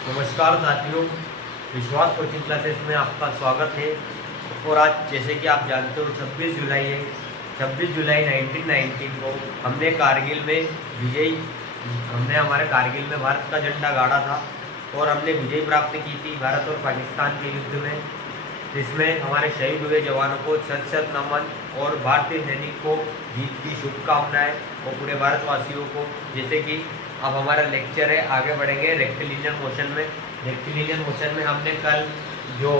नमस्कार साथियों, विश्वास कोचिंग क्लासेस में आपका स्वागत है। और आज जैसे कि आप जानते हो 26 जुलाई है। 26 जुलाई 1919 को हमने कारगिल में विजय हमने हमारे कारगिल में भारत का झंडा गाड़ा था और हमने विजय प्राप्त की थी भारत और पाकिस्तान के युद्ध में, जिसमें हमारे शहीद हुए जवानों को शत शत नमन और भारतीय सैनिक को जीत की शुभकामनाएं और पूरे भारतवासियों को। जैसे कि अब हमारा लेक्चर है, आगे बढ़ेंगे रेक्टिलिनियर मोशन में। रेक्टिलिनियर मोशन में हमने कल जो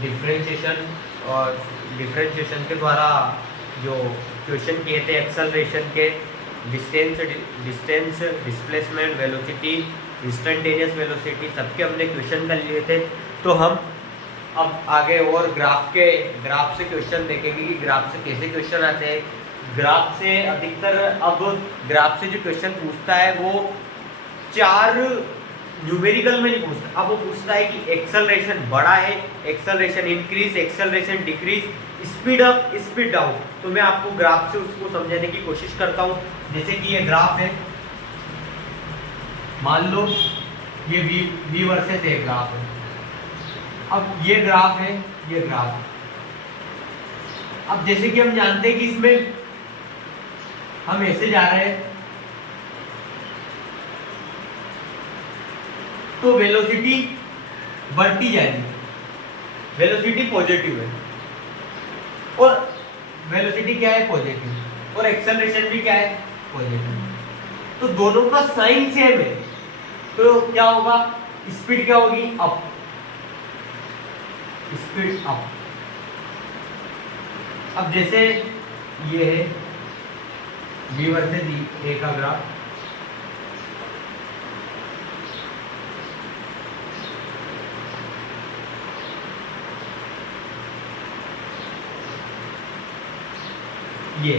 डिफरेंशिएशन के द्वारा जो क्वेश्चन किए थे, एक्सेलरेशन के distance, displacement, velocity, instantaneous velocity, सबके हमने क्वेश्चन कर लिए थे। तो हम अब आगे और ग्राफ से क्वेश्चन देखेंगे कि ग्राफ से कैसे क्वेश्चन आते हैं। ग्राफ से अधिकतर अब ग्राफ से जो क्वेश्चन पूछता है वो 4 न्यूमेरिकल में नहीं पूछता। अब वो पूछता है कि एक्सेलरेशन बड़ा है, acceleration increase, acceleration decrease, speed up, speed down. तो मैं आपको ग्राफ से उसको समझाने की कोशिश करता हूँ। जैसे कि ये ग्राफ है, मान लो ये v वर्सेस ए ग्राफ है। अब ये ग्राफ है, ये ग्राफ है। अब जैसे कि हम जानते हैं कि इसमें हम ऐसे जा रहे हैं तो वेलोसिटी बढ़ती जाएगी, वेलोसिटी पॉजिटिव है और वेलोसिटी क्या है, पॉजिटिव, और एक्सेलरेशन भी क्या है, पॉजिटिव। तो दोनों का साइन सेम है, तो क्या होगा, स्पीड क्या होगी, अप, स्पीड अप। अब जैसे ये है v वर्सेस ए का ग्राफ, ये।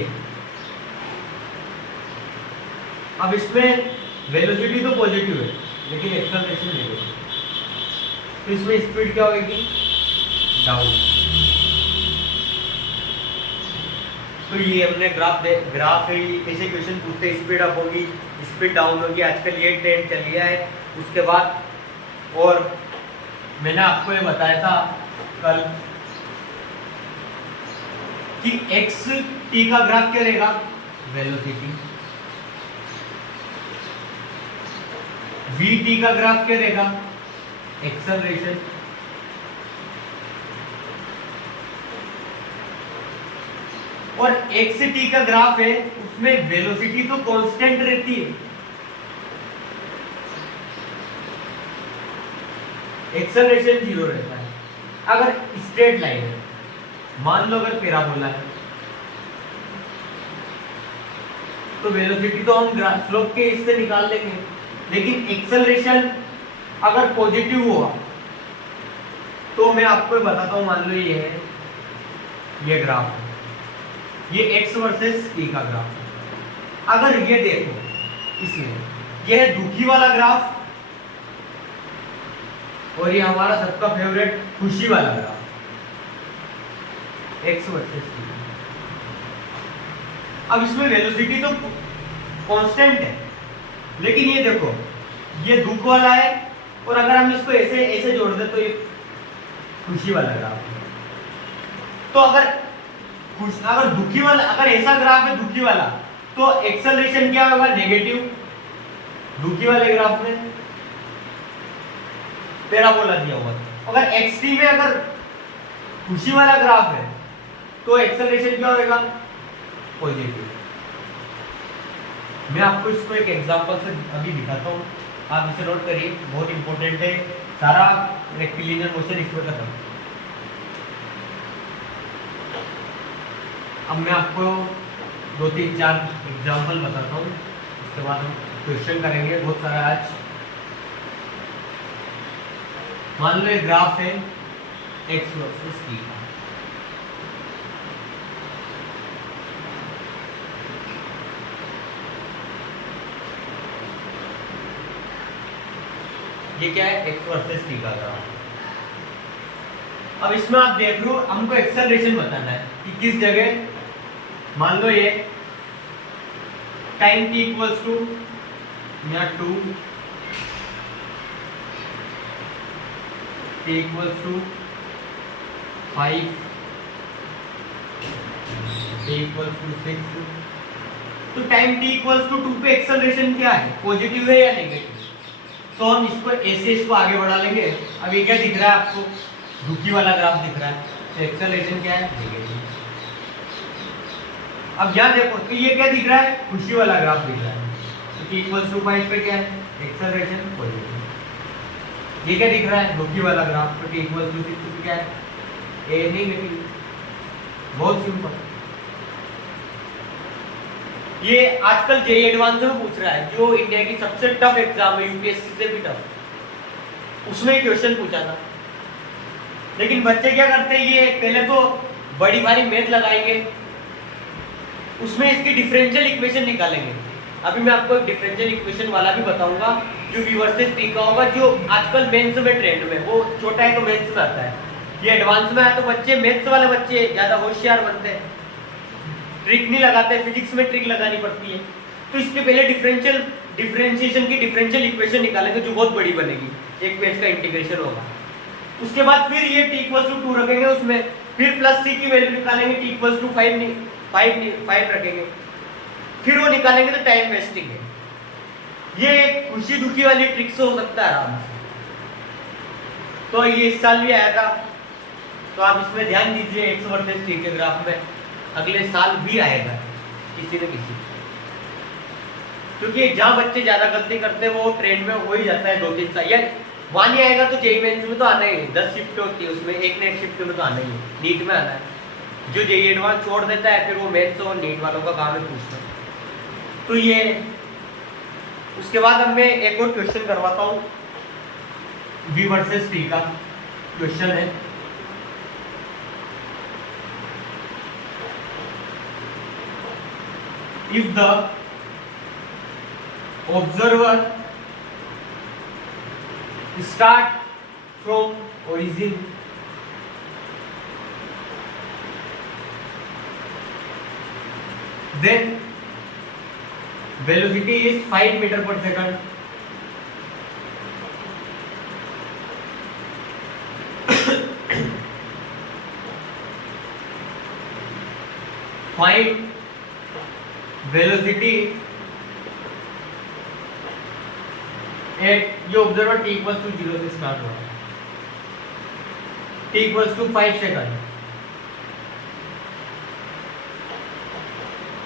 अब इसमें वेलोसिटी तो पॉजिटिव है लेकिन एक्सेलरेशन नेगेटिव, तो इसमें स्पीड क्या होगी, डाउन। तो ये हमने ग्राफ है, ऐसे क्वेश्चन पूछते हैं, स्पीड अप होगी, स्पीड डाउन होगी। आजकल ये ट्रेंड चल गया है। उसके बाद और मैंने आपको ये बताया था कल कि एक्स टी का ग्राफ क्या रहेगा, वेलोसिटी। वी टी का ग्राफ क्या रहेगा, एक्सेलरेशन। और एक्स टी का ग्राफ है, उसमें वेलोसिटी तो कांस्टेंट रहती है, एक्सेलरेशन 0 रहता है। अगर स्ट्रेट लाइन है, मान लो अगर पैराबोला है, तो वेलोसिटी तो हम स्लोप के इससे निकाल लेंगे, लेकिन एक्सेलरेशन अगर पॉजिटिव हुआ तो मैं आपको बताता हूं। मान लो ये है, ये ग्राफ है, ये x वर्सेस t का ग्राफ है। अगर ये देखो, इसमें ये है दुखी वाला ग्राफ और ये हमारा सबका फेवरेट खुशी वाला ग्राफ, x वर्सेस t। अब इसमें वेलोसिटी तो कांस्टेंट है, लेकिन ये देखो, ये दुख वाला है और अगर हम इसको ऐसे ऐसे जोड़ दे तो ये खुशी वाला ग्राफ है। तो अगर दुखी वाला, अगर ऐसा ग्राफ है दुखी वाला, तो एक्सेलरेशन क्या होगा, नेगेटिव। दुखी वाले ग्राफ में पैराबोला दिया हुआ है। अगर एक्सट्रीम में अगर खुशी वाला ग्राफ है तो एक्सेलरेशन क्या होगा, पॉजिटिव। मैं आपको इसको एक एग्जांपल से अभी दिखाता हूँ, आप इसे नोट करिए, बहुत इंपॉर्टेंट है। सारा रेक्टिलिनियर मोशन इसमें खत्म। अब मैं आपको 2 3 4 एग्जांपल बताता हूँ, उसके बाद हम क्वेश्चन करेंगे बहुत सारा आज। मान लो ये ग्राफ है x वर्सेस t का। ये क्या है, x वर्सेस t का ग्राफ। अब इसमें आप देख लो, हमको एक्सेलरेशन बताना है कि किस जगह, मान लो ये टाइम t इक्वल्स टू या 2 t equals to 5, t equals to 6। तो टाइम t इक्वल्स टू 2 पे एक्सेलरेशन क्या है, पॉजिटिव है या नेगेटिव? तो हम इसको ऐसे इसको आगे बढ़ा लेंगे। अब ये क्या दिख रहा है आपको, रुकी वाला ग्राफ दिख रहा है, तो एक्सेलरेशन क्या है, नेगेटिव। अब यहाँ देखो तो ये क्या दिख रहा है, खुशी वाला ग्राफ दिख रहा है, तो t इक्वल्स टू 5 पे क्या है, एक्सेलरेशन पॉजिटिव। ये क्या दिख रहा है, रुकी वाला ग्राफ, तो t इक्वल्स टू 6 पे क्या है, ए नेगेटिव। बहुत सिंपल। ये आजकल जेईई एडवांस में पूछ रहा है, जो इंडिया की सबसे टफ एग्जाम है, यूपीएससी से भी टफ, उसमें क्वेश्चन पूछा था। लेकिन बच्चे क्या करते हैं, ये पहले तो बड़ी भारी मैथ लगाएंगे, उसमें इसकी डिफरेंशियल इक्वेशन निकालेंगे। अभी मैं आपको एक डिफरेंशियल इक्वेशन वाला भी बताऊंगा जो v वर्सेस t का होगा, जो आजकल मेंस में ट्रेंड में, वो छोटा है तो मेंस में आता है, ये एडवांस में आया तो बच्चे, मैथ्स वाले बच्चे ज्यादा होशियार बनते हैं, ट्रिक नहीं लगाते, फिजिक्स में ट्रिक लगानी पड़ती है। तो इसके पहले डिफरेंशिएशन की डिफरेंशियल इक्वेशन निकालेंगे जो बहुत बड़ी बनेगी, एक पेज का इंटीग्रेशन होगा। उसके बाद फिर ये t इक्वल्स टू 2 रखेंगे उसमें, फिर प्लस c की वैल्यू निकालेंगे, t इक्वल्स टू 5 रखेंगे, फिर वो निकालेंगे, तो टाइम वेस्टिंग है। ये खुशी दुखी वाली ट्रिक से हो सकता है आराम से। तो ये इस साल भी आया था, तो आप इसमें ध्यान दीजिए, x वर्सेस t के ग्राफ में अगले साल भी आएगा किसी न किसी, क्योंकि जहाँ बच्चे ज्यादा गलती करते हैं वो ट्रेंड में हो ही जाता है 2-3 साल। या वहाँ नहीं आएगा तो जेईई मेंस में तो आना ही है, 10 शिफ्ट होती है उसमें, एक न एक शिफ्ट में तो आना ही है, नीट में आना है। जो जेईई एडवांस छोड़ देता है फिर वो मेंस और नीट वालों का काम है पूछना। तो ये उसके बाद अब मैं एक और क्वेश्चन करवाता हूँ, v वर्सेस t का क्वेश्चन है। If the observer start from origin then velocity is 5 meter per second, find velocity at ये ऑब्जर्वर t इक्वल्स टू 0 से स्टार्ट हुआ, t इक्वल्स टू 5 सेकंड,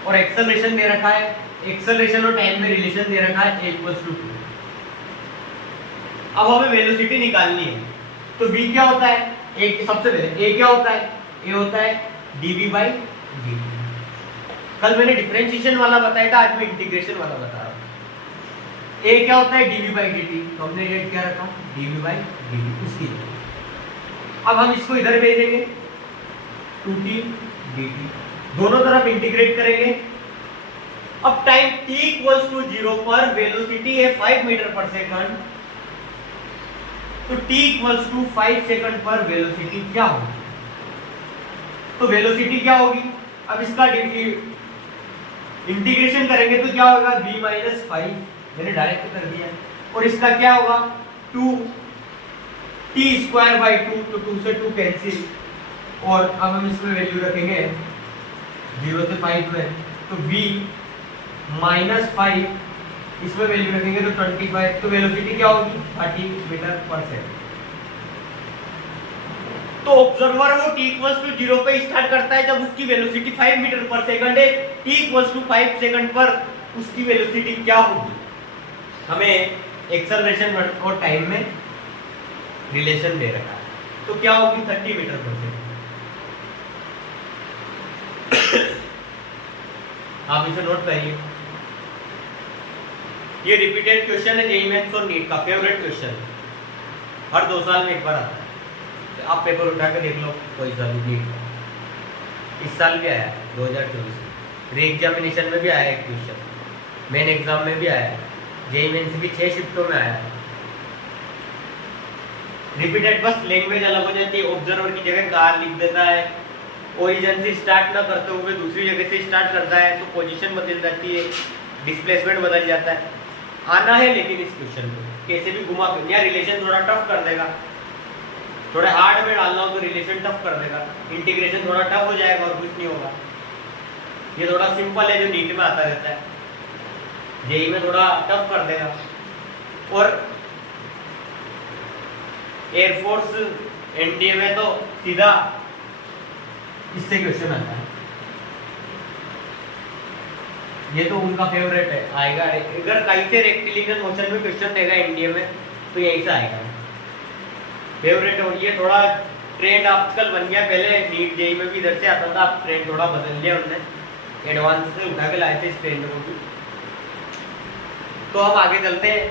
और एक्सेलरेशन दे रखा है, एक्सेलरेशन और टाइम में रिलेशन दे रखा है a इक्वल्स टू 2। अब हमें वेलोसिटी निकालनी है, तो v क्या होता है, एक सबसे पहले a क्या होता है, a होता है dv बाई dt। कल मैंने डिफरेंशिएशन वाला बताया था, आज मैं इंटीग्रेशन वाला बता रहा हूँ। a क्या होता है dv बाई dt, तो हमने रेट क्या रखा, dv बाई dt उसकी। अब हम इसको इधर भेजेंगे 2t dt, दोनों तरफ इंटीग्रेट करेंगे। अब टाइम t इक्वल्स टू 0 पर वेलोसिटी है 5 मीटर पर सेकंड, तो t इक्वल्स टू 5 सेकंड पर वेलोसिटी क्या होगी, तो वेलोसिटी क्या होगी, अब इसका इंटीग्रेशन करेंगे तो क्या होगा, v माइनस 5, मैंने डायरेक्ट कर दिया, और इसका क्या होगा 2 t स्क्वायर बाई 2, तो 2 से 2 कैंसिल, और अब हम इसमें वैल्यू रखेंगे 0 से 5 में, तो v माइनस 5, इसमें वैल्यू रखेंगे तो 25, तो वेलोसिटी क्या होगी 30 मीटर पर सेकंड। तो ऑब्जर्वर वो t इक्वल्स टू 0 पे स्टार्ट करता है जब उसकी वेलोसिटी 5 मीटर पर सेकंड है, t इक्वल्स टू 5 सेकंड पर उसकी वेलोसिटी क्या होगी, हमें एक्सेलरेशन और टाइम में रिलेशन दे रखा है, तो क्या होगी 30 मीटर पर सेकंड। आप इसे नोट करिए, ये रिपीटेड क्वेश्चन है जेईई मेंस और नीट का फेवरेट क्वेश्चन, हर 2 साल में एक बार आता है, तो आप पेपर उठा कर देख लो कोई सा भी। नीट इस साल भी आया 2024 में, री एग्जामिनेशन में भी आया एक क्वेश्चन, मेन एग्जाम में भी आया, जेईई मेंस भी 6 शिफ्टों में आया। रिपीटेड, बस लैंग्वेज अलग हो जाती है, ऑब्जर्वर की जगह कार लिख देता है, ओरिजिन से स्टार्ट ना करते हुए दूसरी जगह से स्टार्ट करता है, तो पोजीशन बदल जाती है, डिस्प्लेसमेंट बदल जाता है। आना है लेकिन इस क्वेश्चन को कैसे भी घुमा फिर, या रिलेशन थोड़ा टफ कर देगा, थोड़े हार्ड में डालना हो तो रिलेशन टफ कर देगा, इंटीग्रेशन थोड़ा टफ हो जाएगा और कुछ नहीं होगा। ये थोड़ा सिंपल है जो नीट में आता रहता है, जेई में थोड़ा टफ कर देगा। और एयरफोर्स एनडीए में तो सीधा इससे क्वेश्चन आता है, ये तो उनका फेवरेट है, आएगा। अगर कहीं से रेक्टिलिनियर मोशन में क्वेश्चन देगा एनडीए में तो यही से आएगा, फेवरेट है। और ये थोड़ा ट्रेंड आजकल बन गया, पहले नीट जेई में भी इधर से आता था, अब ट्रेंड थोड़ा बदल लिया उन्होंने, एडवांस से उठा के लाए थे इस ट्रेंड को भी। तो हम आगे चलते हैं।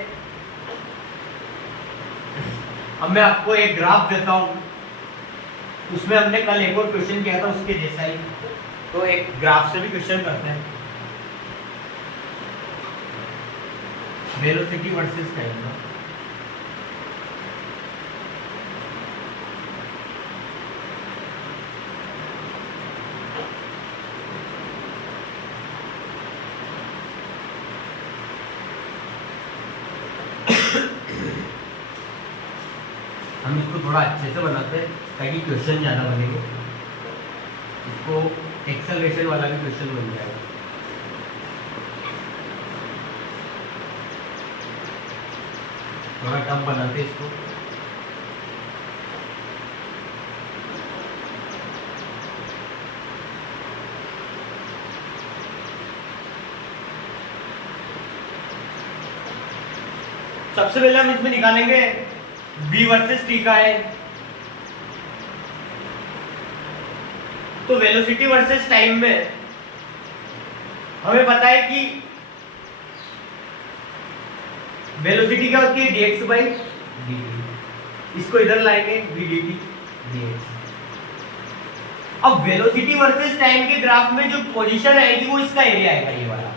अब मैं आपको एक ग्राफ देता हूँ, उसमें हमने कल एक और क्वेश्चन किया था उसके जैसा ही, तो एक ग्राफ से भी क्वेश्चन करते हैं। Velocity versus time. हम इसको थोड़ा अच्छे से बनाते हैं ताकि क्वेश्चन ज़्यादा बनेंगे, इसको एक्सेलरेशन वाला भी क्वेश्चन बन जाएगा। थोड़ा टफ बनाते हैं इसको। सबसे पहले हम इसमें निकालेंगे v वर्सेस t का है, तो वेलोसिटी वर्सेस टाइम में हमें पता है कि वेलोसिटी क्या होती है dx बाई dt, इसको इधर लाएंगे v dt dx। अब वेलोसिटी वर्सेस टाइम के ग्राफ में जो पोजीशन आएगी वो इसका एरिया आएगा, ये वाला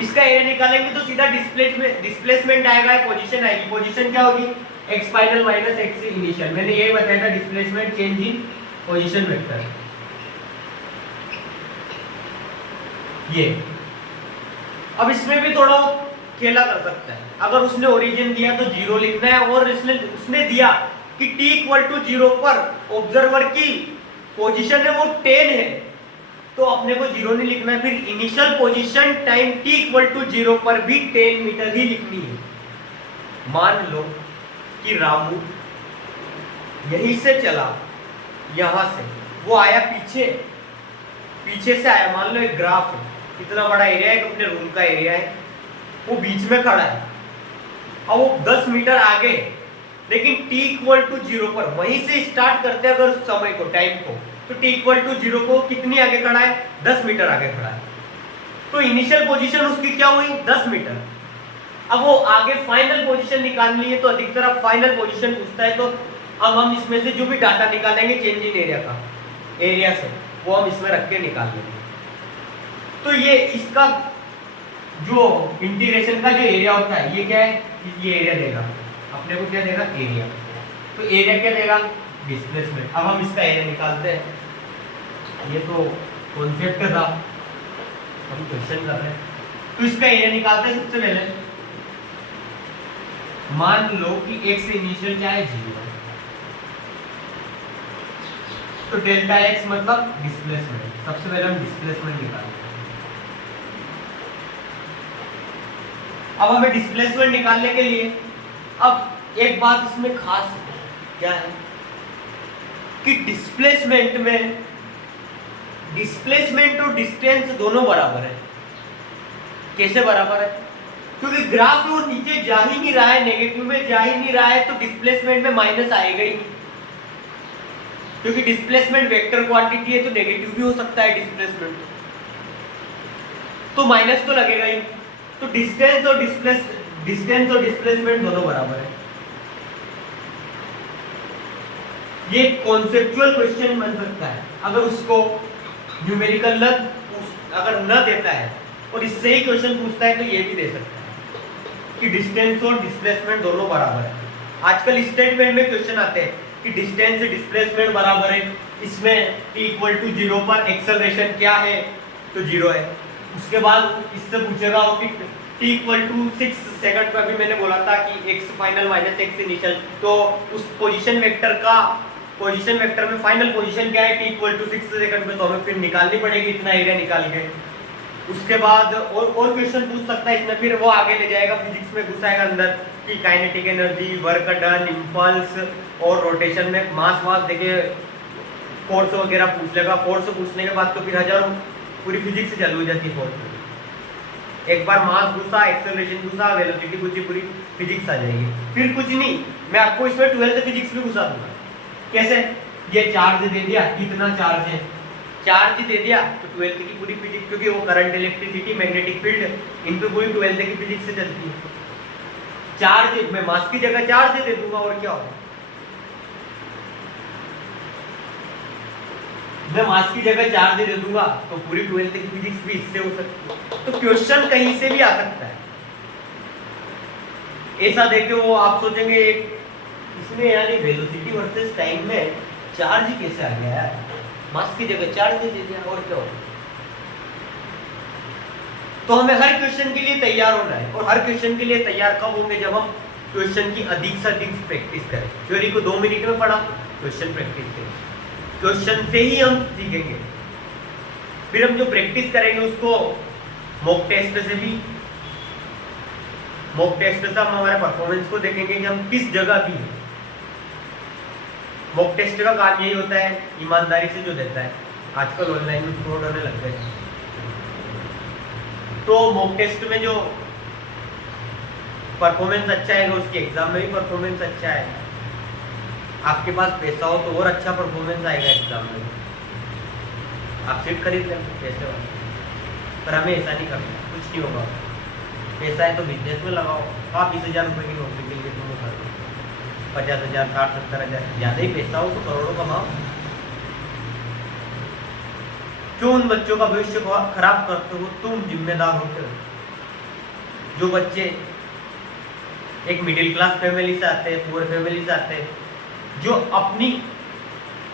इसका एरिया निकालेंगे तो सीधा डिस्प्लेसमेंट आएगा, पोजीशन आएगी। पोजीशन क्या होगी x final minus x initial, मैंने यही बताया था displacement change in position vector. ये अब इसमें भी थोड़ा खेला कर सकता है, अगर उसने ओरिजिन दिया तो 0 लिखना है, और उसने दिया कि t इक्वल टू 0 पर ऑब्जर्वर की पोजीशन है वो 10 है, तो अपने को 0 नहीं लिखना है, फिर initial position time t equal to 0 पर भी 10 मीटर ही लिखनी है। मान लो कि रामू यहीं से चला, यहां से वो आया पीछे से आया, मान लो एक ग्राफ है, इतना बड़ा एरिया है, अपने रूम का एरिया है, वो बीच में खड़ा है, और वो 10 मीटर आगे, लेकिन t इक्वल टू 0 पर वहीं से स्टार्ट करते हैं अगर समय को, टाइम को, तो t इक्वल टू 0 को कितनी आगे खड़ा है, 10 मीटर आगे खड़ा है, तो इनिशियल पोजीशन उसकी क्या हुई 10 मीटर। अब वो आगे फाइनल पोजीशन निकालनी है, तो अधिकतर अब फाइनल पोजीशन पूछता है, तो अब हम इसमें से जो भी डाटा निकालेंगे चेंज इन एरिया का, एरिया से वो हम इसमें रख के निकाल लेंगे। तो ये इसका जो इंटीग्रेशन का जो एरिया होता है, ये क्या है, ये एरिया देगा अपने को, क्या देगा एरिया, तो एरिया क्या देगा डिस्प्लेसमेंट। अब हम इसका एरिया निकालते हैं, ये तो कॉन्सेप्ट था, हम क्वेश्चन कर रहे हैं, तो इसका एरिया निकालते हैं। सबसे पहले मान लो कि x इनिशियल क्या है 0, तो डेल्टा x मतलब डिस्प्लेसमेंट। सबसे पहले हम डिस्प्लेसमेंट निकालते हैं। अब हमें डिस्प्लेसमेंट निकालने के लिए अब एक बात इसमें खास है, क्या है कि डिस्प्लेसमेंट में डिस्प्लेसमेंट और डिस्टेंस दोनों बराबर है। कैसे बराबर है, क्योंकि ग्राफ में वो नीचे जा ही नहीं रहा है, नेगेटिव में जा ही नहीं रहा है, तो डिस्प्लेसमेंट में माइनस आएगा ही नहीं, क्योंकि डिस्प्लेसमेंट वेक्टर क्वांटिटी है, तो नेगेटिव भी हो सकता है डिस्प्लेसमेंट, तो माइनस तो लगेगा ही। तो डिस्टेंस और डिस्प्लेसमेंट दोनों बराबर है। ये कॉन्सेप्चुअल क्वेश्चन बन सकता है अगर उसको न्यूमेरिकल अगर न देता है और इससे ही क्वेश्चन पूछता है, तो ये भी दे सकता है कि डिस्टेंस और डिस्प्लेसमेंट दोनों बराबर है। आजकल स्टेटमेंट में क्वेश्चन आते हैं कि डिस्टेंस से डिस्प्लेसमेंट बराबर है, इसमें t इक्वल टू 0 पर एक्सेलरेशन क्या है, तो 0 है। उसके बाद इससे पूछेगा कि t=6 सेकंड पे अभी मैंने बोला था कि x final minus x initial, तो उस पोजीशन वेक्टर में फाइनल पोजीशन क्या है t=6 सेकंड पे, तो हमें फिर निकालनी पड़ेगी इतना एरिया निकाल के। उसके बाद और क्वेश्चन पूछ सकता है इसमें, फिर वो आगे ले जाएगा फिजिक्स में घुसाएगा अंदर कि kinetic energy, work done, impulse और रोटेशन में मास देके फोर्स वगैरह पूछ लेगा। फोर्स पूछने के बाद तो फिर हजारों पूरी फिजिक्स चालू हो जाती है फोर्स में। एक बार मास घुसा, एक्सेलरेशन घुसा, वेलोसिटी घुसी, पूरी फिजिक्स आ जाएगी। फिर कुछ नहीं, मैं आपको इसमें 12th फिजिक्स भी घुसा दूंगा। कैसे? ये चार्ज दे दिया, कितना चार्ज है, चार्ज दे दिया तो 12th की पूरी फिजिक्स, क्योंकि वो करंट, इलेक्ट्रिसिटी, मैग्नेटिक फील्ड, इन पे पूरी 12th की फिजिक्स से चलती है। चार्ज मैं मास की जगह चार्ज दे दूंगा, और क्या होगा, मैं मास की जगह चार्ज दे दूंगा तो पूरी 12th की फिजिक्स भी इससे हो सकती है। तो क्वेश्चन कहीं से भी आ सकता है। ऐसा देखे वो आप सोचेंगे इसमें यानी वेलोसिटी वर्सेस टाइम में चार्ज कैसे आ गया है, मास की जगह चार्ज दे दिया, और क्या होगा। तो हमें हर क्वेश्चन के लिए तैयार होना है, और हर क्वेश्चन के लिए तैयार कब होंगे, जब हम क्वेश्चन की अधिक से अधिक प्रैक्टिस करें। थ्योरी को 2 मिनट में पढ़ा, क्वेश्चन प्रैक्टिस करें, क्वेश्चन से ही हम सीखेंगे। फिर हम जो प्रैक्टिस करेंगे उसको मॉक टेस्ट से भी, मॉक टेस्ट से हम हमारे परफॉर्मेंस को देखेंगे कि हम किस जगह भी हैं। मॉक टेस्ट का काम यही होता है, ईमानदारी से जो देता है। आजकल ऑनलाइन में फ्रॉड होने लग गए हैं, तो मॉक टेस्ट में जो परफॉर्मेंस अच्छा है उसके एग्जाम में भी परफॉर्मेंस अच्छा है। आपके पास पैसा हो तो और अच्छा परफॉर्मेंस आएगा एग्जाम में, आप सीट खरीद लें पैसे वाले। पर हमें ऐसा नहीं करना, कुछ नहीं होगा। पैसा है तो बिजनेस में लगाओ। आप 20,000 रुपये की नौकरी के लिए तुम कर लो, 50,000, 60,000, 70,000, ज़्यादा ही पैसा हो तो करोड़ों कमाओ। क्यों उन बच्चों का भविष्य खराब करते हो, तुम जिम्मेदार होते हो। जो बच्चे एक मिडिल क्लास फैमिली से आते हैं, पुअर फैमिली से आते हैं, जो अपनी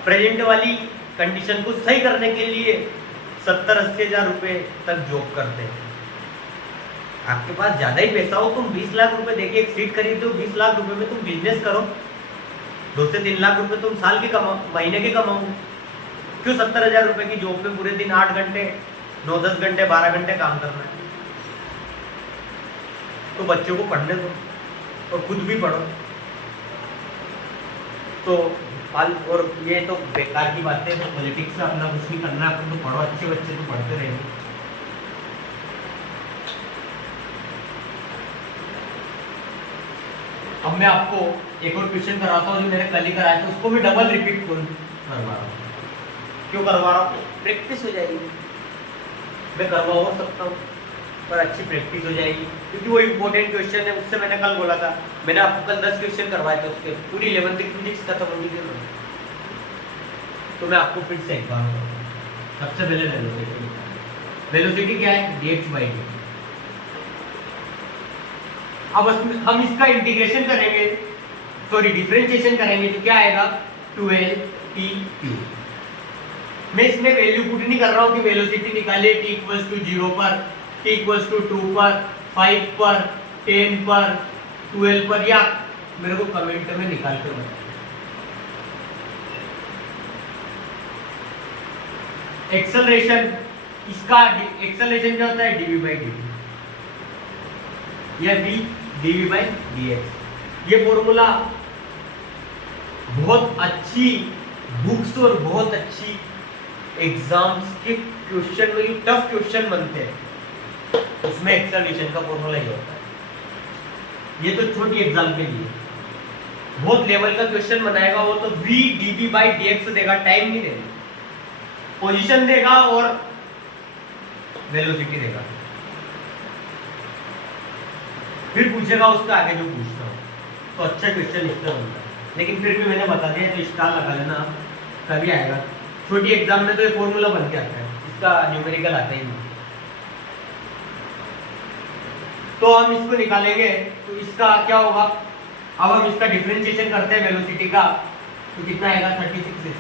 प्रेजेंट वाली कंडीशन को सही करने के लिए 70-80 हज़ार रुपये तक जॉब करते हैं। आपके पास ज़्यादा ही पैसा हो, तुम 20 लाख रुपए देके एक सीट खरीद दो, 20 लाख रुपए में तुम बिजनेस करो, 2 से 3 लाख रुपए तुम साल के कमाओ, महीने के कमाओ। क्यों 70,000 रुपए की जॉब में पूरे दिन 8 घंटे, 9-10 घंटे, 12 घंटे काम करना है। तो बच्चों को पढ़ने दो और खुद भी पढ़ो। तो और ये तो बेकार की बातें, तो पॉलिटिक्स से अपना कुछ नहीं करना है, अपन तो पढ़ो, अच्छे बच्चे तो पढ़ते रहेंगे। अब मैं आपको एक और क्वेश्चन कराता हूँ जो मैंने कल ही कराया था, उसको भी डबल रिपीट करवा रहा हूँ। क्यों करवा रहा हूँ? प्रैक्टिस हो जाएगी। मैं करवा और सकता हूँ पर अच्छी प्रैक्टिस हो जाएगी, क्योंकि वो इम्पोर्टेंट क्वेश्चन है। उससे मैंने कल बोला था, मैंने आपको कल 10 क्वेश्चन करवाए थे, उसके पूरी 11th की फिजिक्स खत्म होगी थी। तो मैं आपको फिर से एक बार सबसे पहले वेलोसिटी क्या है, dx/dt। अब हम इसका इंटीग्रेशन करेंगे, सॉरी डिफरेंशिएशन करेंगे, तो क्या आएगा 12t3। मैं इसमें वैल्यू पुट नहीं कर रहा हूँ कि वेलोसिटी निकाले t = 0 पर, t = 2 पर, 5 पर, 10 पर, 12 पर, या मेरे को कमेंट में निकाल के बताओ। एक्सेलरेशन, इसका एक्सेलरेशन क्या होता है, dv/dt या v dv/dx। ये फॉर्मूला बहुत अच्छी बुक्स और बहुत अच्छी एग्जाम्स के क्वेश्चन में, टफ क्वेश्चन बनते हैं, उसमें एक्सेलरेशन का फॉर्मूला ही होता है। ये तो छोटी एग्जाम के लिए, बहुत लेवल का क्वेश्चन बनाएगा वो तो v dv/dx देगा, टाइम नहीं देगा, पोजीशन देगा और वेलोसिटी देगा। फिर पूछेगा उसका आगे जो पूछता हूँ, तो अच्छा क्वेश्चन इससे बनता है। लेकिन फिर भी मैंने बता दिया, तो स्टार लगा लेना, कभी आएगा। छोटी एग्जाम में तो ये फॉर्मूला बन के आता है, इसका न्यूमेरिकल आता ही नहीं। तो हम इसको निकालेंगे, तो इसका क्या होगा, अब हम इसका डिफरेंशिएशन करते हैं वेलोसिटी का, तो कितना आएगा 36।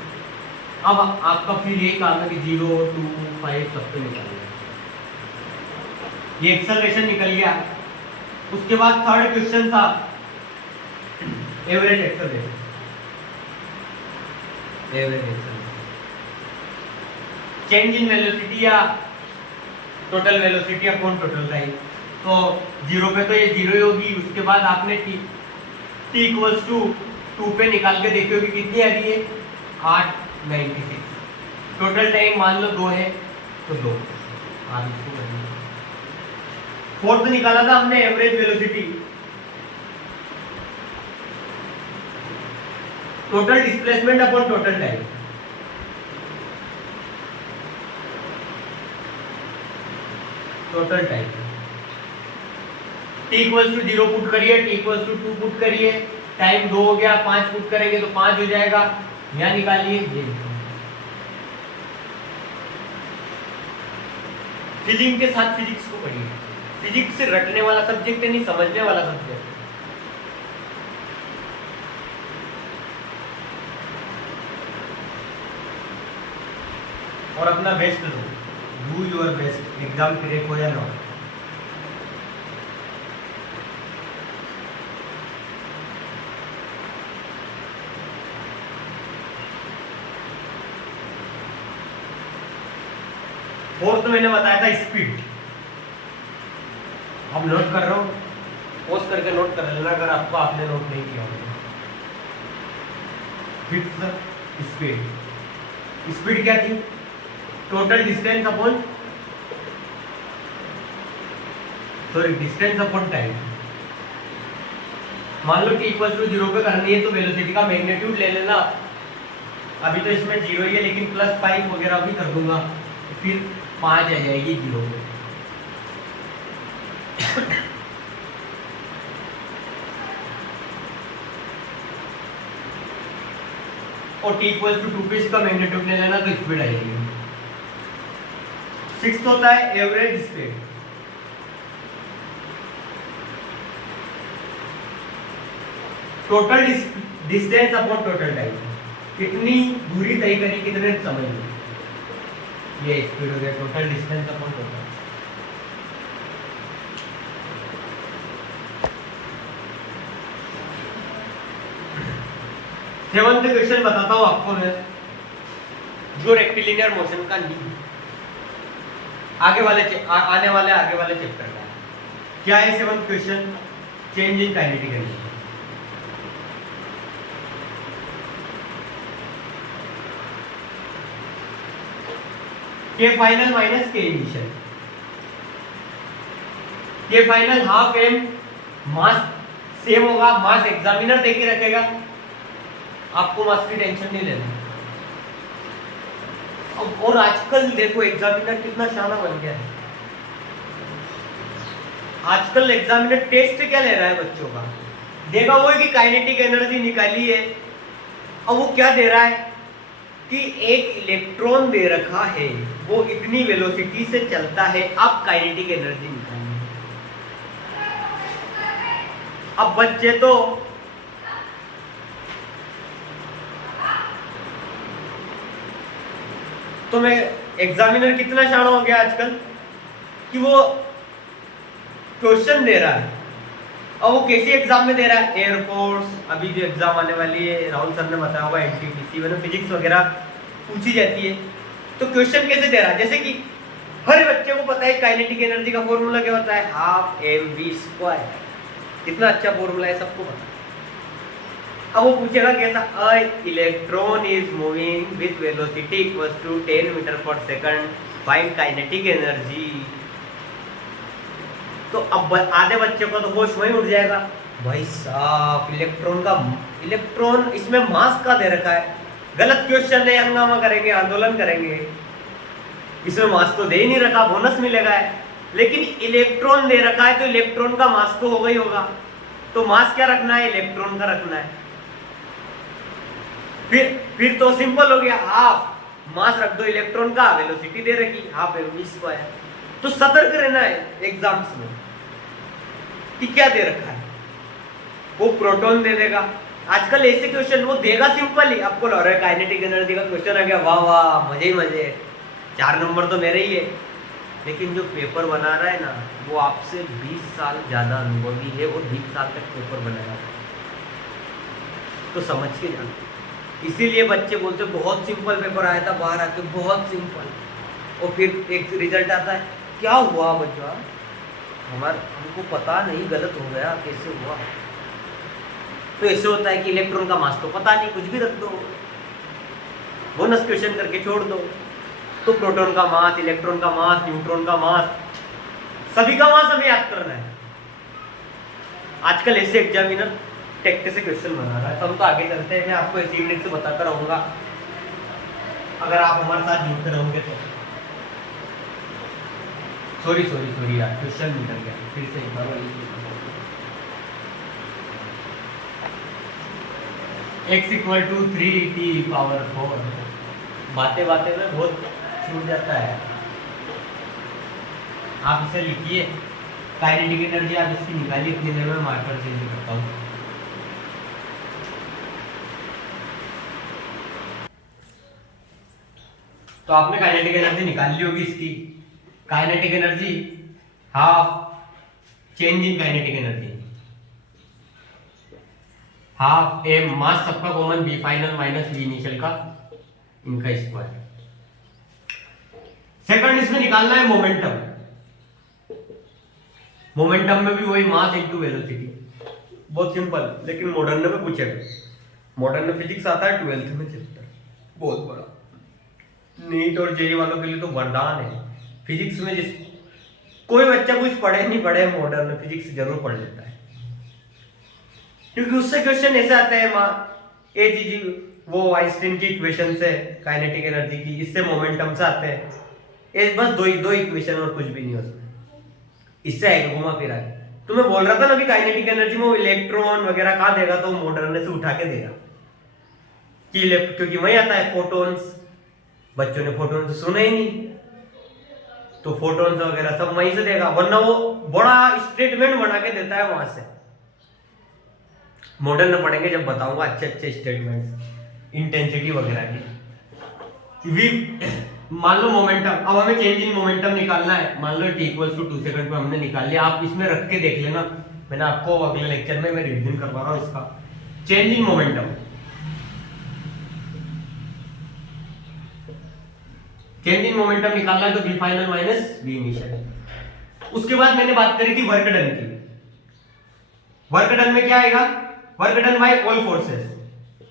अब आपका फिर यही काम है कि 0, 2, 5 सब पे निकालेंगे। ये एक्सेलरेशन निकल गया, उसके बाद थर्ड क्वेश्चन था average acceleration. Change in velocity या total velocity upon total time. तो जीरो पे तो ये जीरो ही होगी, उसके बाद आपने टी इक्वल्स टू 2 पे निकाल के देखी होगी कितनी आ रही है 896। टोटल टाइम मान लो 2 है तो 2 आप इसको करिए। फोर्थ निकाला था हमने average velocity, total displacement upon total time. Total time t equals to 0 put करिए, t इक्वल्स टू 2 पुट करिए, टाइम 2 हो गया, 5 पुट करेंगे तो 5 हो जाएगा, यहां निकालिए ये। फीलिंग के साथ फिजिक्स को पढ़िए, फिजिक्स से रटने वाला सब्जेक्ट है, नहीं समझने वाला सब्जेक्ट। और अपना बेस्ट दो, do your best, exam crack हो या ना हो। फोर्थ मैंने बताया था स्पीड, अब नोट कर रहा हूं, पोस्ट करके नोट कर लेना अगर आपको आपने नोट नहीं किया होगा। फिफ्थ स्पीड, स्पीड क्या थी? Total distance upon distance upon time. मान लो कि इक्वल टू 0 पे करनी है तो वेलोसिटी का मैग्नीट्यूड ले लेना। अभी तो इसमें 0 ही है लेकिन +5 वगैरह भी कर दूंगा तो फिर 5 आ जाएगी 0 पे। और t इक्वल टू 2 पे इसका मैग्नीट्यूड ले लेना तो स्पीड आएगी। सिक्स्थ होता है average speed, total distance upon total time. कितनी दूरी तय करी कितने समय में, ये स्पीड हो गया, total distance upon total. Seventh question बताता हूं आपको मैं, जो रेक्टिलिनियर मोशन का नियम आने वाले चैप्टर का क्या है। Seventh question, change in kinetic energy. K final minus K initial. K final half m, mass same होगा, मास एग्जामिनर देके रखेगा, आपको मास की टेंशन नहीं लेना। और आजकल देखो एग्जामिनर कितना शाना बन गया है। आजकल एग्जामिनर टेस्ट क्या ले रहा है बच्चों का, देखा वो है कि काइनेटिक एनर्जी निकाली है, और वो क्या दे रहा है कि एक इलेक्ट्रॉन दे रखा है, वो इतनी वेलोसिटी से चलता है, आप काइनेटिक एनर्जी निकालिए। अब बच्चे तो मैं एग्जामिनर कितना शाना हो गया आजकल कि वो क्वेश्चन दे रहा है, और वो कैसे एग्जाम में दे रहा है, एयरफोर्स, अभी जो एग्जाम आने वाली है राहुल सर ने बताया होगा, एनटीपीसी में फिजिक्स वगैरह पूछी जाती है, तो क्वेश्चन कैसे दे रहा है। जैसे कि हर बच्चे को पता है काइनेटिक एनर्जी का फॉर्मूला क्या होता है, हाफ mv²। कितना अच्छा फॉर्मूला है, सबको पता है। अब वो पूछेगा कैसा, a electron is moving with velocity equals to 10 metre per second, find kinetic energy. तो अब आधे बच्चे को तो होश वहीं उठ जाएगा, भाई साहब इलेक्ट्रॉन इसमें मास का दे रखा है, गलत क्वेश्चन है, हंगामा करेंगे, आंदोलन करेंगे, इसमें मास तो दे ही नहीं रखा, बोनस मिलेगा है। लेकिन इलेक्ट्रॉन दे रखा है तो इलेक्ट्रॉन का मास तो होगा ही होगा, तो मास क्या रखना है, इलेक्ट्रॉन का रखना है। फिर तो सिंपल हो गया, हाफ मास रख दो इलेक्ट्रॉन का, वेलोसिटी दे रखी हाफ mv²। तो सतर्क रहना है एग्जाम्स में कि क्या दे रखा है, वो प्रोटॉन दे देगा। आजकल ऐसे क्वेश्चन वो देगा सिंपल ही, आपको लग रहा है काइनेटिक एनर्जी का क्वेश्चन आ गया, वाह वाह मजे ही मजे, 4 नंबर तो मेरे ही है। लेकिन जो पेपर बना रहा है ना, वो आपसे 20 साल ज़्यादा अनुभवी है और 20 साल तक पेपर बनाया, तो समझ के जाना। इसीलिए बच्चे बोलते बहुत सिंपल पेपर आया था, बाहर आके बहुत सिंपल, और फिर एक रिजल्ट आता है, क्या हुआ बच्चा, हमको पता नहीं, गलत हो गया, कैसे हुआ। तो ऐसे होता है कि इलेक्ट्रॉन का मास तो पता नहीं, कुछ भी रख दो, बोनस क्वेश्चन करके छोड़ दो। तो प्रोटॉन का मास, इलेक्ट्रॉन का मास, न्यूट्रॉन का मास, सभी का मास हमें याद करना है। आजकल ऐसे एग्जामिनर टेक्ट से क्वेश्चन बना रहा है, तो हम तो आगे चलते हैं, मैं आपको ऐसी यूनिट से बताता रहूंगा अगर आप हमारे साथ जुड़ते रहोगे तो। सॉरी यार, क्वेश्चन निकल गया, फिर से एक बार x इक्वल टू 3t⁴। बातें में बहुत छूट जाता है। आप इसे लिखिए, काइनेटिक एनर्जी आप इसकी निकालिए, इतनी देर में मार्कर चेंज करता हूँ। तो आपने काइनेटिक एनर्जी निकाल ली होगी इसकी। Kinetic energy half change in kinetic energy, half a mass सबका common b final minus b initial का इनका स्क्वायर। सेकंड इसमें निकालना है मोमेंटम। मोमेंटम में भी वही मास इनटू वेलोसिटी, बहुत सिंपल, लेकिन मॉडर्न में पूछेगा। मॉडर्न में फिजिक्स आता है 12th में चैप्टर, बहुत बड़ा। नीट और जेई वालों के लिए तो वरदान है। फिजिक्स में जिस कोई बच्चा कुछ पढ़े नहीं पढ़े, मॉडर्न में फिजिक्स जरूर पढ़ लेता है, क्योंकि उससे क्वेश्चन ऐसे आते हैं ए जी वो आइंस्टीन की इक्वेशन से काइनेटिक एनर्जी की, इससे मोमेंटम से आते हैं। ये बस दो इक्वेशन और कुछ भी नहीं हो सकता, इससे आएगा घुमा फिरा के। तो मैं बोल रहा था ना अभी काइनेटिक एनर्जी में वो इलेक्ट्रॉन वगैरह कहाँ देगा, तो मॉडर्न से उठा के देगा कि क्योंकि वही आता है फोटॉन्स। बच्चों ने फोटॉन से सुना ही नहीं, तो फोटॉन्स वगैरह सब वहीं से देगा, वरना वो बड़ा स्टेटमेंट बना के देता है वहां से। मॉडर्न में पढ़ेंगे जब बताऊंगा अच्छे स्टेटमेंट्स, इंटेंसिटी वगैरह की। मान लो मोमेंटम, अब हमें चेंज इन मोमेंटम निकालना है। मान लो t = 2 सेकंड पे हमने निकाल लिया, आप इसमें रख के देख लेना, मैंने आपको अगले लेक्चर में मैं रिवीजन करवा रहा हूँ इसका। Change in momentum, change in momentum निकालना है तो v final minus v initial. उसके बाद मैंने बात करी थी वर्क डन की। वर्क डन में क्या आएगा, work done by all forces.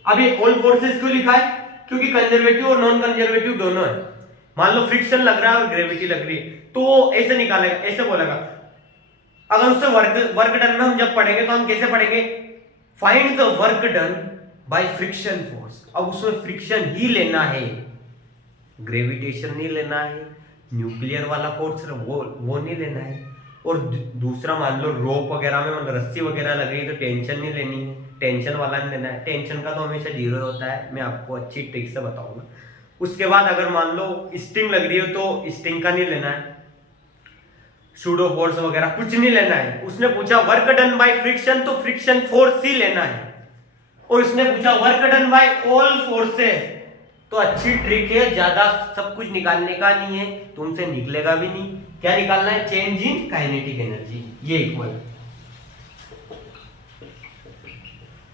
अब ये ऑल फोर्सेस क्यों लिखा है, क्योंकि कंजर्वेटिव और नॉन कंजर्वेटिव दोनों है। मान लो फ्रिक्शन लग रहा है और ग्रेविटी लग रही है, तो ऐसे निकालेगा, ऐसे बोलेगा। अगर उससे वर्क डन में हम जब पढ़ेंगे तो हम कैसे पढ़ेंगे, find the work done by friction force. अब उसमें फ्रिक्शन ही लेना है, ग्रेविटेशन नहीं लेना है, न्यूक्लियर वाला फोर्स वो नहीं लेना है। और दूसरा मान लो रोप वगैरह में मतलब रस्सी वगैरह लग रही है तो टेंशन नहीं लेनी है, टेंशन वाला नहीं लेना है। टेंशन का तो हमेशा 0 होता है, मैं आपको अच्छी ट्रिक से बताऊंगा। उसके बाद अगर मान लो स्टिंग लग रही है तो स्टिंग का नहीं लेना है, सूडो फोर्स वगैरह कुछ नहीं लेना है। उसने पूछा वर्क डन बाय फ्रिक्शन, तो फ्रिक्शन फोर्स ही लेना है। और उसने पूछा work done by all forces, तो अच्छी ट्रिक है, ज्यादा सब कुछ निकालने का नहीं है, तुमसे निकलेगा भी नहीं। क्या निकालना है, चेंज इन काइनेटिक एनर्जी, ये इक्वल,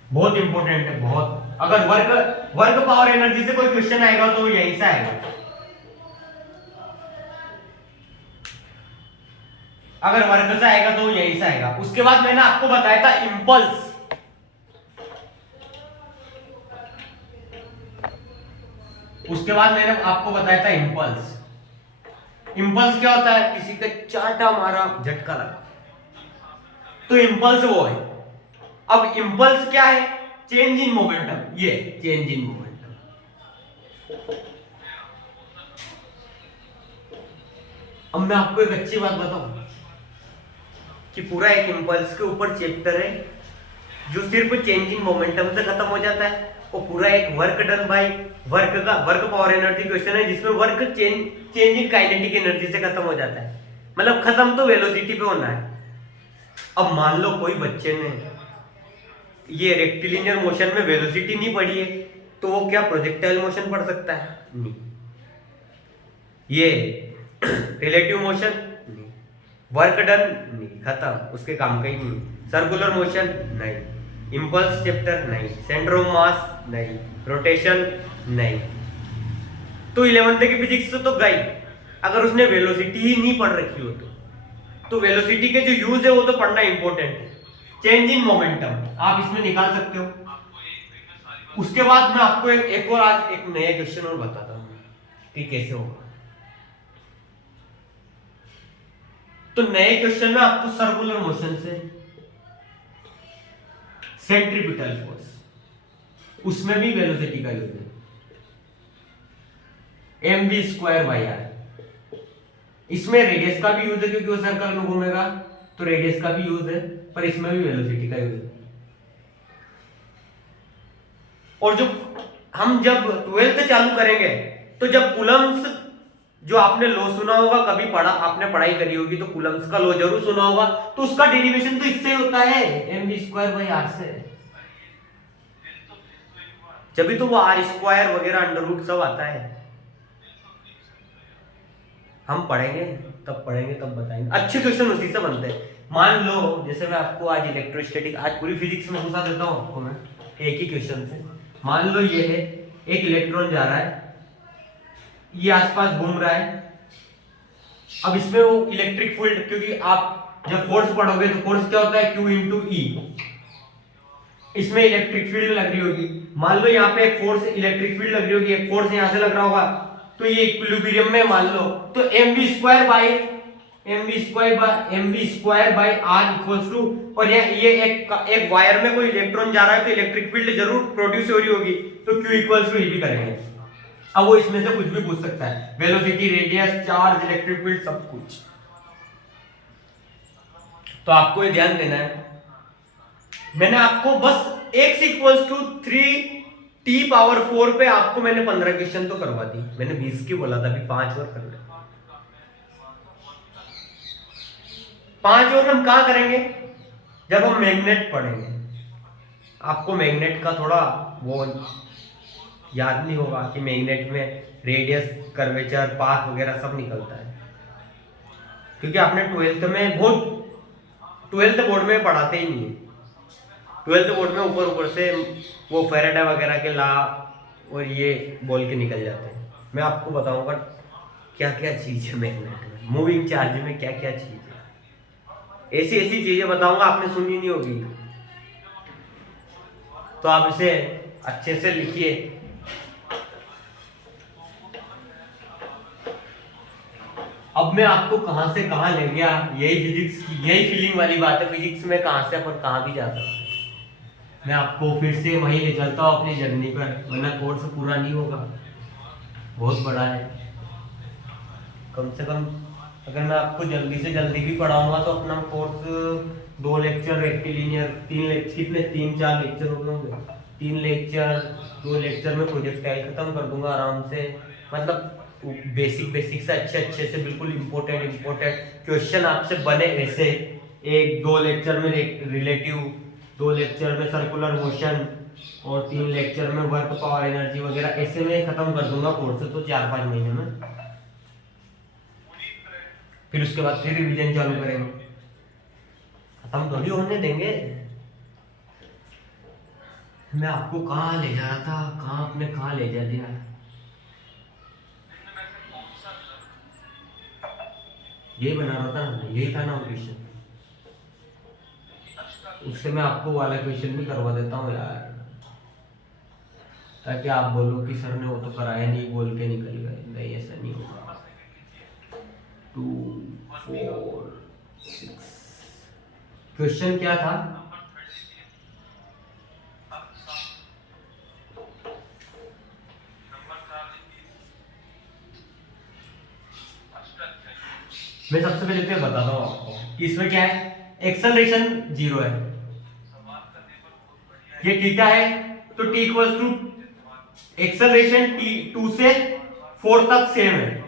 बहुत इंपॉर्टेंट है बहुत। अगर वर्क पावर एनर्जी से कोई क्वेश्चन आएगा तो यही से आएगा। अगर वर्क से आएगा तो यही से आएगा। उसके बाद मैंने आपको बताया था इंपल्स। उसके बाद मैंने आपको बताया था इंपल्स। इंपल्स क्या होता है, किसी का चाटा मारा, झटका लगा, तो इंपल्स वो है। अब इंपल्स क्या है, चेंज इन मोमेंटम, ये चेंज इन मोमेंटम। अब मैं आपको एक अच्छी बात बताऊं कि पूरा एक इंपल्स के ऊपर चैप्टर है जो सिर्फ चेंज इन मोमेंटम से खत्म हो जाता है, और पूरा एक work done by work power energy question है जिसमें work change in kinetic energy से खत्म हो जाता है। मतलब खत्म तो वेलोसिटी पे होना है। अब मान लो कोई बच्चे ने ये रेक्टिलिनियर मोशन में वेलोसिटी नहीं पढ़ी है, तो वो क्या प्रोजेक्टाइल मोशन पढ़ सकता है, नहीं। ये रिलेटिव मोशन नहीं, वर्क डन नहीं, खत्म, उसके काम का ही नहीं। सर्कुलर मोशन नहीं, इम्पल्स चैप्टर नहीं, सेंटर ऑफ मास नहीं, रोटेशन नहीं। तो 11th की फिजिक्स तो गई। अगर उसने वेलोसिटी ही नहीं पढ़ रखी हो तो वेलोसिटी के जो यूज है वो तो पढ़ना इंपॉर्टेंट है। चेंज इन मोमेंटम आप इसमें निकाल सकते हो। उसके बाद मैं आपको एक और आज एक नया क्वेश्चन और बताता हूँ कि कैसे होगा। तो नए क्वेश्चन में आपको सर्कुलर मोशन से सेंट्रीपिटल फोर्स, उसमें भी वेलोसिटी का यूज है, mv²/r। इसमें रेडियस का भी यूज है क्योंकि वो सर्कल में घूमेगा, तो रेडियस का भी यूज है, पर इसमें भी वेलोसिटी का यूज है। और जो हम जब 12th चालू करेंगे तो जब कूलम्स, जो आपने लॉ सुना होगा, कभी पढ़ा, आपने पढ़ाई करी होगी तो कूलम्स का लॉ जरूर सुना होगा, तो उसका डेरिवेशन तो इससे होता है, mv²/r से। जब तो वो r² वगैरह अंडर रूट सब आता है। हम पढ़ेंगे तब बताएंगे। अच्छे क्वेश्चन उसी से बनते हैं। मान लो जैसे मैं आपको आज इलेक्ट्रोस्टैटिक, आज पूरी फिजिक्स में घुसा देता हूँ आपको मैं एक ही क्वेश्चन से। मान लो ये है, एक इलेक्ट्रॉन जा रहा है, ये आसपास घूम रहा है। अब इसमें वो इलेक्ट्रिक फील्ड, क्योंकि आप जब फोर्स पढ़ोगे तो फोर्स क्या होता है, Q इंटू ई। इसमें इलेक्ट्रिक फील्ड लग रही होगी। मान लो यहाँ पे एक फोर्स इलेक्ट्रिक फील्ड लग रही होगी, एक फोर्स यहाँ से लग रहा होगा, तो ये इक्विलिब्रियम में मान लो, तो mv²/r इक्वल्स टू, और ये एक वायर में कोई इलेक्ट्रॉन जा रहा है तो इलेक्ट्रिक फील्ड जरूर प्रोड्यूस हो रही होगी, तो Q इक्वल्स टू ई भी करेंगे। अब वो इसमें से कुछ भी पूछ सकता है, velocity, radius, charge, electric field, सब कुछ। तो आपको ये ध्यान देना है, मैंने आपको बस x इक्वल्स टू 3t⁴ पे आपको मैंने 15 क्वेश्चन तो करवा दी। मैंने 20 की बोला था, अभी 5 और कर ले। 5 और हम कहाँ करेंगे, जब हम मैग्नेट पढ़ेंगे। आपको मैग्नेट का थोड़ा वो याद नहीं होगा कि मैग्नेट में रेडियस, कर्वेचर, पाथ वगैरह सब निकलता है, क्योंकि आपने 12th बोर्ड में पढ़ाते ही नहीं है। 12th बोर्ड में ऊपर से वो फेराडे वगैरह के ला और ये बोल के निकल जाते हैं। मैं आपको बताऊंगा क्या क्या चीज़ है मैग्नेट में, मूविंग चार्ज में क्या क्या चीज़ है, ऐसी ऐसी चीज़ें बताऊंगा, आपने सुनी नहीं होगी। तो आप इसे अच्छे से लिखिए। अब मैं आपको कहां से कहां ले गया, यही फिजिक्स की, यही फीलिंग वाली बात है। फिजिक्स में कहां से अपन कहां भी जा सकते हैं। मैं आपको फिर से वहीं ले चलता हूँ अपनी जर्नी पर, वरना कोर्स पूरा नहीं होगा, बहुत बड़ा है। कम से कम अगर मैं आपको जल्दी से जल्दी भी पढ़ाऊंगा तो अपना कोर्स 2 लेक्चर रेक्टिलिनियर, 3 लेक्चर, कितने 3-4 लेक्चर हो गए होंगे, 3 लेक्चर, 2 लेक्चर में प्रोजेक्टाइल खत्म कर दूंगा आराम से। मतलब बेसिक से अच्छे से बिल्कुल इम्पोर्टेंट क्वेश्चन आपसे बने ऐसे। 1-2 लेक्चर में रिलेटिव, 2 लेक्चर में सर्कुलर मोशन, और 3 लेक्चर में वर्क, पावर, एनर्जी वगैरह, ऐसे में खत्म कर दूंगा कोर्स तो 4-5 महीने में। फिर उसके बाद फिर रिवीजन चालू करेंगे, खत्म थोड़ी होने देंगे। मैं आपको कहाँ ले जा रहा था, कहाँ ले जा दिया। यही बना रहा था ना, यही था ना क्वेश्चन। उससे मैं आपको वाला क्वेश्चन भी करवा देता हूँ यार, ताकि आप बोलो कि सर ने वो तो कराया नहीं, बोल के निकल गए। नहीं, ऐसा नहीं होगा। 2, 4, 6 क्वेश्चन क्या था, मैं सबसे पहले तो बताता हूँ आपको कि इसमें क्या है। एक्सेलरेशन 0 है, ये थीटा है, तो t equals to acceleration t 2 से 4 तक सेम है।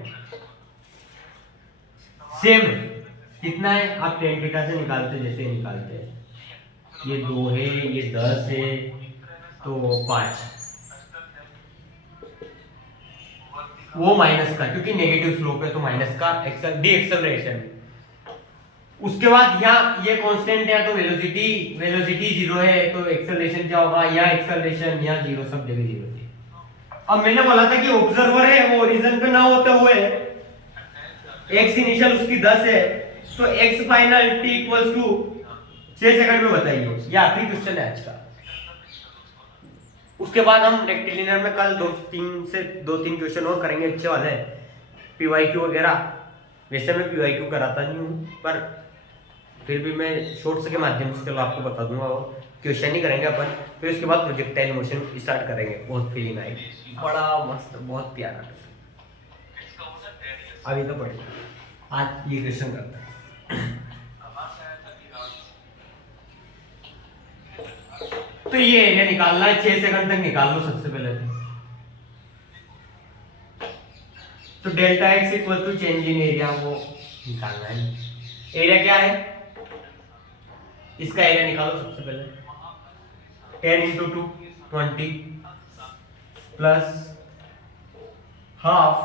कितना है, आप tan थीटा से निकालते जैसे निकालते हैं। ये 2 है, ये 10 है, तो 5, वो माइनस का, क्योंकि नेगेटिव स्लोप है तो माइनस का डी एक्सेलरेशन। उसके बाद यहाँ ये कांस्टेंट है तो वेलोसिटी जीरो है, तो एक्सेलरेशन क्या होगा, यहाँ एक्सेलरेशन यहाँ जीरो, सब जगह जीरो है। अब मैंने बोला था कि ऑब्जर्वर है वो ओरिजिन पे ना होते हुए एक्स इनिशियल उसकी 10 है, तो x final t equals to 6 second में बताइए। ये आखिरी क्वेश्चन है आज का। उसके बाद हम रेक्टिलिनियर में कल 2-3 क्वेश्चन और करेंगे अच्छे वाले, पीवाईक्यू वगैरह। वैसे मैं पीवाईक्यू कराता नहीं हूँ, पर फिर भी मैं शॉर्ट्स के माध्यम से चलो आपको बता दूंगा। वो क्वेश्चन ही करेंगे अपन, फिर उसके बाद प्रोजेक्टाइल मोशन स्टार्ट करेंगे। बहुत फीलिंग आई, बड़ा मस्त, बहुत प्यारा। अभी तो पढ़े, आज ये क्वेश्चन करते हैं। तो ये एरिया निकालना है, 6 सेकंड तक निकाल लो सबसे पहले। तो delta x equal to change in area वो निकालना है। एरिया क्या है, इसका एरिया निकालो सबसे पहले। 10 into 2 20 plus half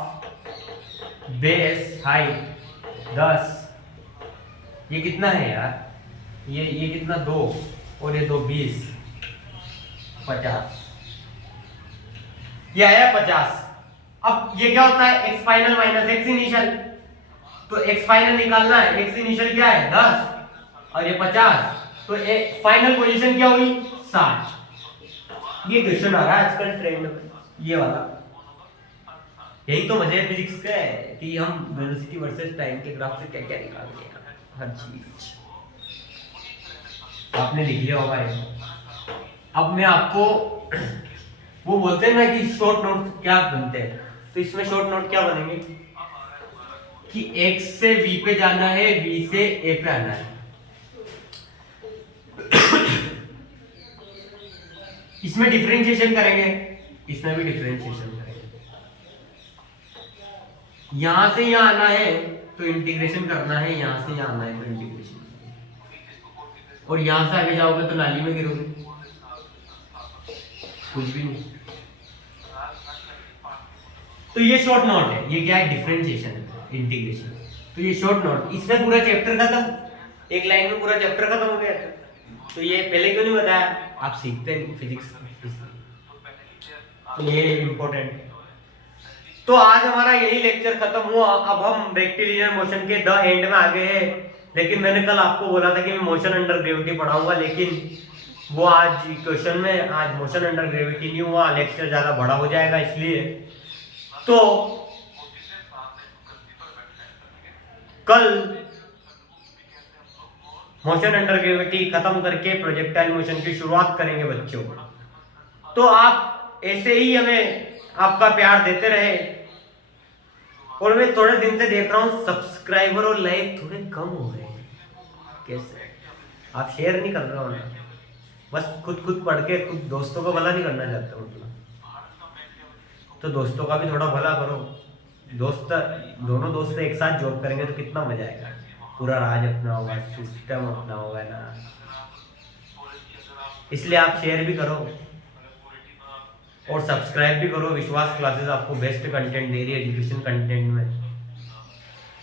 base height 10। ये कितना है यार, ये कितना, 2 और ये 2 20, 50। ये आया 50। अब ये क्या होता है, x final minus x initial, तो एक्स फाइनल निकालना है, एक्स इनिशियल क्या है 10 और ये 50, तो फाइनल पोजीशन क्या हुई 60। ये क्वेश्चन आ रहा है आजकल ट्रेंड में, ये वाला। यही तो मजे है फिजिक्स का, है कि हम वेलोसिटी वर्सेस टाइम के ग्राफ से क्या क्या निकालते हैं, हर चीज आपने लिख लिया होगा। अब मैं आपको वो बोलते हैं ना कि शॉर्ट नोट क्या बनते हैं, तो इसमें शॉर्ट नोट क्या बनेंगे कि x से v पे जाना है, v से a पे आना है। इसमें डिफरेंशिएशन करेंगे, इसमें भी डिफरेंशिएशन करेंगे। यहां से यहां आना है तो इंटीग्रेशन करना है, यहां से यहां आना है तो इंटीग्रेशन, और यहां से आगे जाओगे तो नाली में गिरोगे, कुछ भी नहीं। तो ये शॉर्ट नोट है, ये क्या है, डिफरेंशिएशन, इंटीग्रेशन। तो ये शॉर्ट नोट, इसमें पूरा चैप्टर खत्म, एक लाइन में पूरा चैप्टर खत्म हो गया। तो ये पहले क्यों नहीं बताया, आप सीखते नहीं फिजिक्स, तो ये इम्पोर्टेंट है। तो आज हमारा यही लेक्चर खत्म हुआ। अब हम रेक्टिलिनियर मोशन के द एंड में आ गए हैं। लेकिन मैंने कल आपको बोला था कि मैं मोशन अंडर ग्रेविटी पढ़ाऊंगा, लेकिन वो आज क्वेश्चन में, आज मोशन अंडर ग्रेविटी नहीं हुआ, लेक्चर ज्यादा बड़ा हो जाएगा, इसलिए तो कल मोशन अंडर ग्रेविटी खत्म करके प्रोजेक्टाइल मोशन की शुरुआत करेंगे बच्चों। तो आप ऐसे ही हमें आपका प्यार देते रहे। और मैं थोड़े दिन से देख रहा हूँ सब्सक्राइबर और लाइक थोड़े कम हो गए, कैसे, आप शेयर नहीं कर रहे हो ना, बस खुद पढ़ के खुद दोस्तों को भला नहीं करना चाहते, मतलब तो दोस्तों का भी थोड़ा भला करो। दोस्त, दोनों दोस्त एक साथ जॉब करेंगे तो कितना मजा आएगा, पूरा राज अपना होगा, सिस्टम अपना होगा ना। इसलिए आप शेयर भी करो और सब्सक्राइब भी करो। विश्वास क्लासेस आपको बेस्ट कंटेंट दे रही है एजुकेशन कंटेंट में,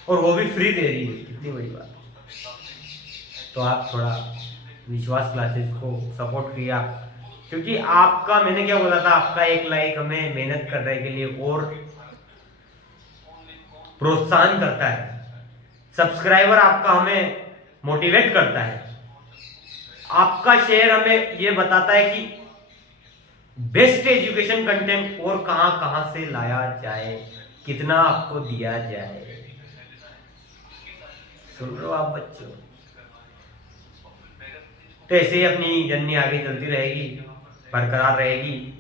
और वो भी फ्री दे रही है, कितनी बड़ी बात। तो आप थोड़ा विश्वास क्लासेस को सपोर्ट करिए आप, क्योंकि आपका, मैंने क्या बोला था, आपका एक लाइक हमें मेहनत करने के लिए और प्रोत्साहन करता है। सब्सक्राइबर आपका हमें मोटिवेट करता है। आपका शेयर हमें ये बताता है कि बेस्ट एजुकेशन कंटेंट और कहां कहां से लाया जाए, कितना आपको दिया जाए। सुन रहे हो आप बच्चों? तो ऐसे ही अपनी जर्नी आगे चलती रहेगी, बरकरार रहेगी।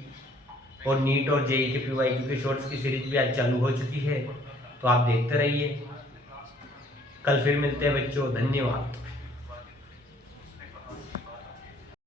और नीट और जेई के पीवाईक्यू के शॉर्ट्स की सीरीज भी आज चालू हो चुकी है, तो आप देखते रहिए। कल फिर मिलते हैं बच्चों, धन्यवाद।